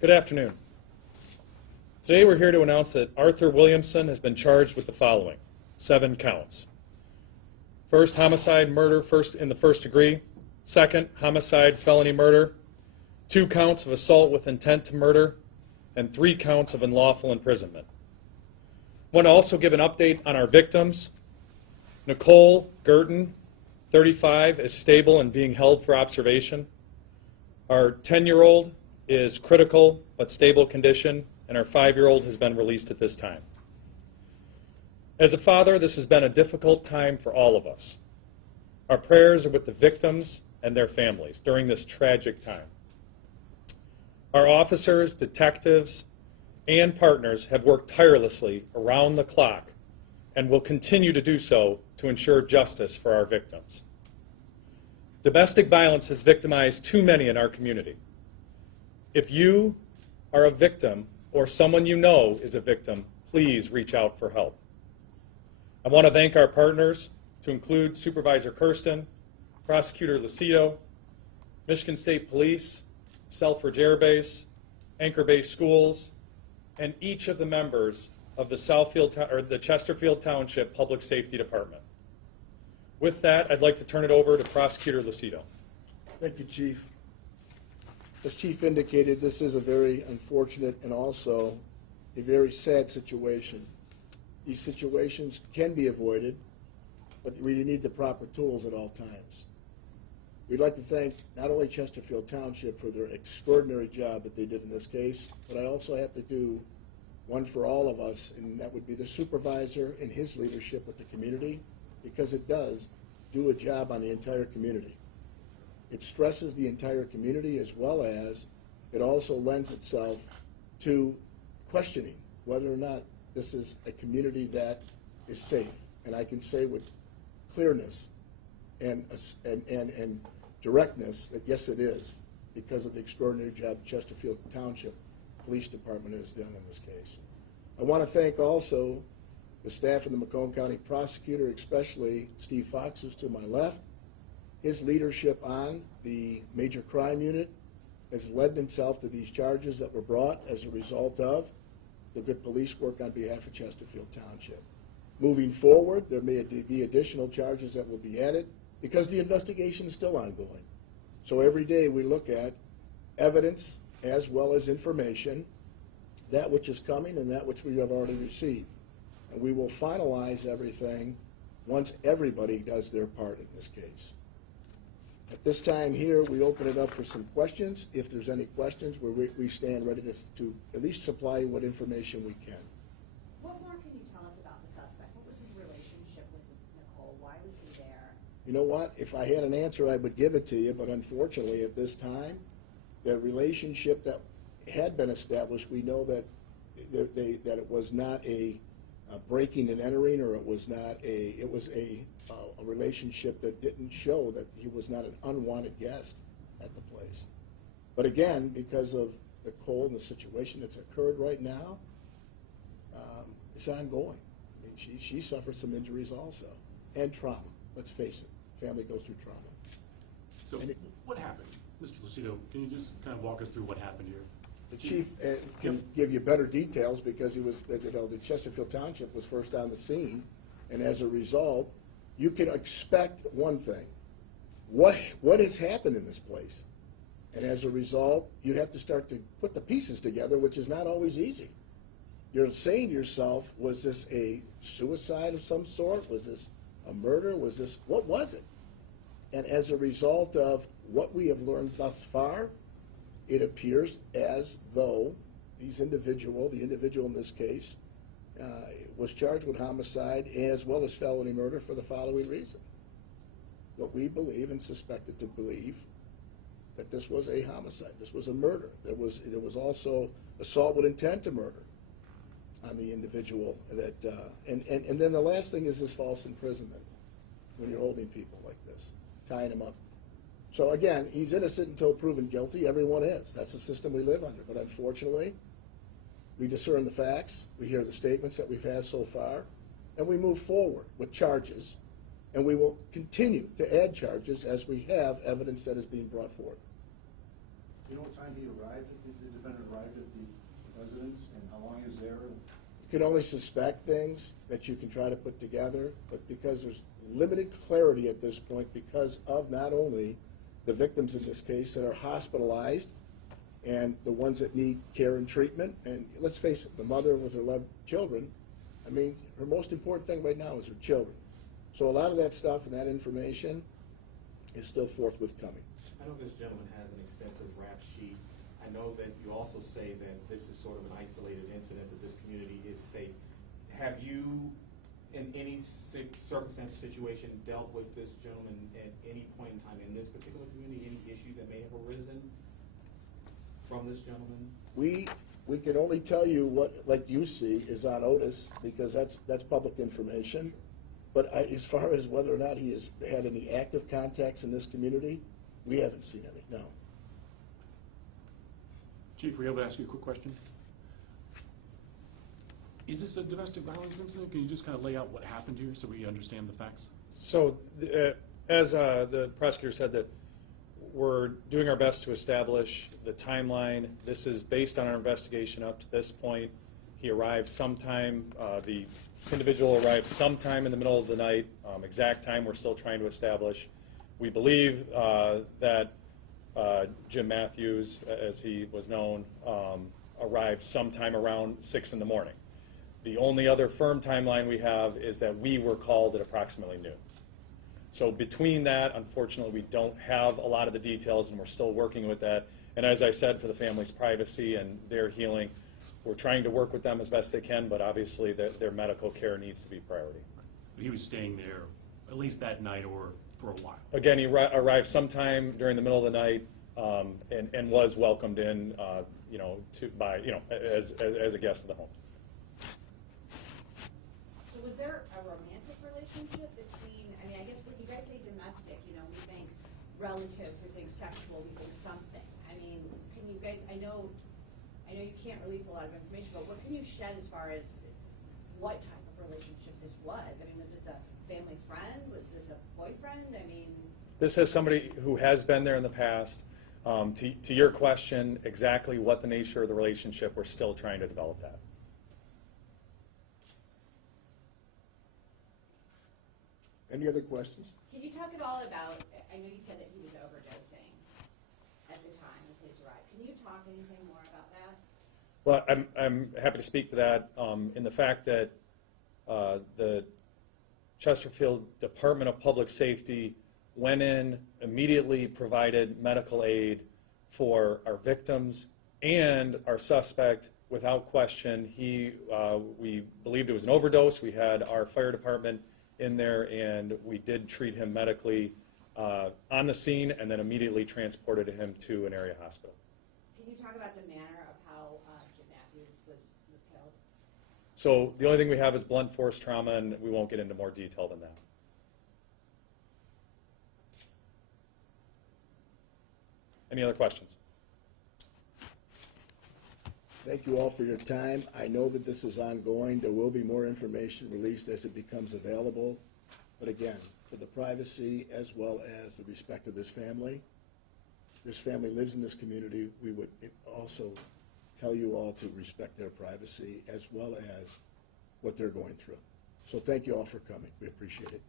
Good afternoon. Today we're here to announce that Arthur Williamson has been charged with the following: 7 counts. First, homicide, murder in the first degree. Second, homicide, felony murder. 2 counts of assault with intent to murder. And 3 counts of unlawful imprisonment. I want to also give an update on our victims. Nicole Gurton, 35, is stable and being held for observation. Our 10-year-old is critical but stable condition, and our 5-year-old has been released at this time. As a father, this has been a difficult time for all of us. Our prayers are with the victims and their families during this tragic time. Our officers, detectives, and partners have worked tirelessly around the clock and will continue to do so to ensure justice for our victims. Domestic violence has victimized too many in our community. If you are a victim or someone you know is a victim, please reach out for help. I want to thank our partners, to include Supervisor Kirsten, Prosecutor Lucido, Michigan State Police, Selfridge Air Base, Anchor Base Schools, and each of the members of the Chesterfield Township Public Safety Department. With that, I'd like to turn it over to Prosecutor Lucido. Thank you, Chief. As Chief indicated, this is a very unfortunate and also a very sad situation. These situations can be avoided, but we need the proper tools at all times. We'd like to thank not only Chesterfield Township for their extraordinary job that they did in this case, but I also have to do one for all of us, and that would be the supervisor and his leadership with the community, because it does do a job on the entire community. It stresses the entire community, as well as it also lends itself to questioning whether or not this is a community that is safe. And I can say with clearness and directness that yes, it is, because of the extraordinary job Chesterfield Township Police Department has done in this case. I want to thank also the staff of the Macomb County Prosecutor, especially Steve Fox, who's to my left. His leadership on the major crime unit has led itself to these charges that were brought as a result of the good police work on behalf of Chesterfield Township. Moving forward, there may be additional charges that will be added because the investigation is still ongoing. So every day we look at evidence as well as information, that which is coming and that which we have already received. And we will finalize everything once everybody does their part in this case. At this time here, we open it up for some questions. If there's any questions, we stand ready to at least supply what information we can. What more can you tell us about the suspect? What was his relationship with Nicole? Why was he there? You know what? If I had an answer, I would give it to you, but unfortunately at this time, the relationship that had been established, we know that it was not a breaking and entering, or it was a relationship that didn't show that he was not an unwanted guest at the place. But again, because of Nicole and the situation that's occurred right now, it's ongoing. I mean, she suffered some injuries also, and trauma. Let's face it, family goes through trauma. So what happened? Mr. Lucido, can you just kind of walk us through what happened here? The chief can give you better details because he was, the Chesterfield Township was first on the scene, and as a result, you can expect one thing: what has happened in this place, and as a result, you have to start to put the pieces together, which is not always easy. You're saying to yourself, was this a suicide of some sort? Was this a murder? What was it? And as a result of what we have learned thus far, it appears as though the individual in this case, was charged with homicide as well as felony murder for the following reason. What we believe and suspected to believe that this was a homicide. This was a murder. There was also assault with intent to murder on the individual. And then the last thing is this false imprisonment, when you're holding people like this, tying them up. So again, he's innocent until proven guilty. Everyone is. That's the system we live under. But unfortunately, we discern the facts, we hear the statements that we've had so far, and we move forward with charges, and we will continue to add charges as we have evidence that is being brought forth. Do you know what time he arrived, the defendant arrived residence and how long he was there? You can only suspect things that you can try to put together, but because there's limited clarity at this point because of not only the victims in this case that are hospitalized and the ones that need care and treatment, and let's face it, the mother with her loved children, I mean, her most important thing right now is her children. So a lot of that stuff and that information is still forthwith coming. I know this gentleman has an extensive rap sheet. I know that you also say that this is sort of an isolated incident, that this community is safe. Have you, in any circumstance or situation, dealt with this gentleman at any point in time in this particular community, any issues that may have arisen from this gentleman? We can only tell you what, like you see, is on Otis, because that's public information. But as far as whether or not he has had any active contacts in this community, we haven't seen any, no. Chief, were you able to ask you a quick question? Is this a domestic violence incident? Can you just kind of lay out what happened here so we understand the facts? So, as the prosecutor said, that we're doing our best to establish the timeline. This is based on our investigation up to this point. He arrived sometime, the individual arrived sometime in the middle of the night. Exact time we're still trying to establish. We believe that Jim Matthews, as he was known, arrived sometime around 6 in the morning. The only other firm timeline we have is that we were called at approximately noon. So between that, unfortunately, we don't have a lot of the details, and we're still working with that. And as I said, for the family's privacy and their healing, we're trying to work with them as best they can, but obviously their medical care needs to be priority. He was staying there at least that night or for a while. Again, he arrived sometime during the middle of the night and was welcomed in, as a guest of the home. So was there a romantic relationship between, I mean, I guess when you guys say domestic, we think relative, we think sexual, we think something. I mean, can you guys, I know you can't release a lot of information, but what can you shed as far as what type of relationship this was? I mean, was this a family friend? Was this a boyfriend? I mean... This is somebody who has been there in the past. To your question, exactly what the nature of the relationship, we're still trying to develop that. Any other questions? Can you talk at all about, I know you said that he was overdosing at the time the police arrived. Can you talk anything more about that? Well, I'm happy to speak to that in the fact that the Chesterfield Department of Public Safety went in, immediately provided medical aid for our victims and our suspect. Without question, we believed it was an overdose. We had our fire department in there, and we did treat him medically on the scene and then immediately transported him to an area hospital. Can you talk about the manner of how Jim Matthews was killed? So the only thing we have is blunt force trauma, and we won't get into more detail than that. Any other questions? Thank you all for your time. I know that this is ongoing. There will be more information released as it becomes available. But again, for the privacy as well as the respect of this family lives in this community. We would also tell you all to respect their privacy as well as what they're going through. So thank you all for coming. We appreciate it.